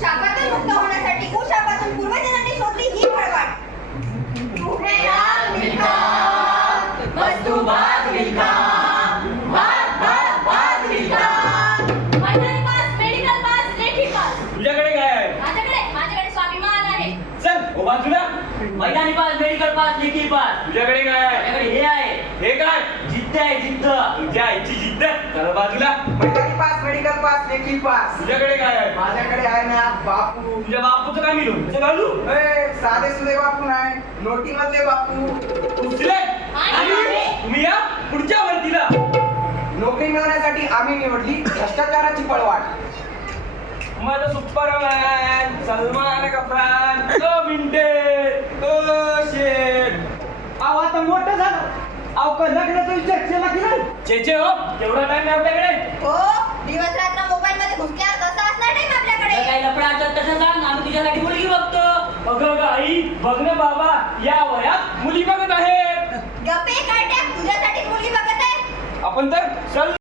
शापातून मुक्त होण्यासाठी कुशापातून पूर्वजनांनी शोधली ही फळवाट. तूने लाल मिल्खा वस्तू भात मिल्खा भात मिल्खा. मैदानी पास, मेडिकल पास, लेखी पास. तुझ्याकडे काय आहे? माझ्याकडे स्वाभिमान आहे. चल ओ बाजूला. मैदानी पास, मेडिकल पास, लेखी पास. तुझ्याकडे काय आहे? माझ्याकडे हे आहे, हे काय? जिद्द आहे, जिद्द. तुझ्या आईची जिद्द. चल बाजूला. मैदानी पास, मेडिकल पास, लेखी पास. तुझ्याकडे काय आहे? माझ्याकडे आहे ना बापू. तुझ्या बापूचं काय मिळून कसं घालू? साधे सुधे बापू नाही, नोटी मधले बापू. उचले. तुम्ही या पुढच्या वरतीला. नोकरी मिळवण्यासाठी आम्ही निवडली भ्रष्टाचाराची पळवाट. माझं सुपरमॅन सलमान खान मिनटे शेठ. अहो आता मोठं झालं. अहो का लग्नाचा विचार केला की नाही? चेचे हो तेवढा टाइम आहे आपल्याकडे. हो, दिवस रात्र मोबाईल मध्ये घुसल्यावर कसा असणार टाइम तुला आपल्याकडे? काही लफडा असेल तसं सांग, आम्ही तुझ्यासाठी मुलगी बघतो. अगं आई बघ ना बाबा या वयात मुली बघत आहेत. गप्पे काढ्या, तुझ्यासाठी मुलगी बघत आहे. आपण तर चल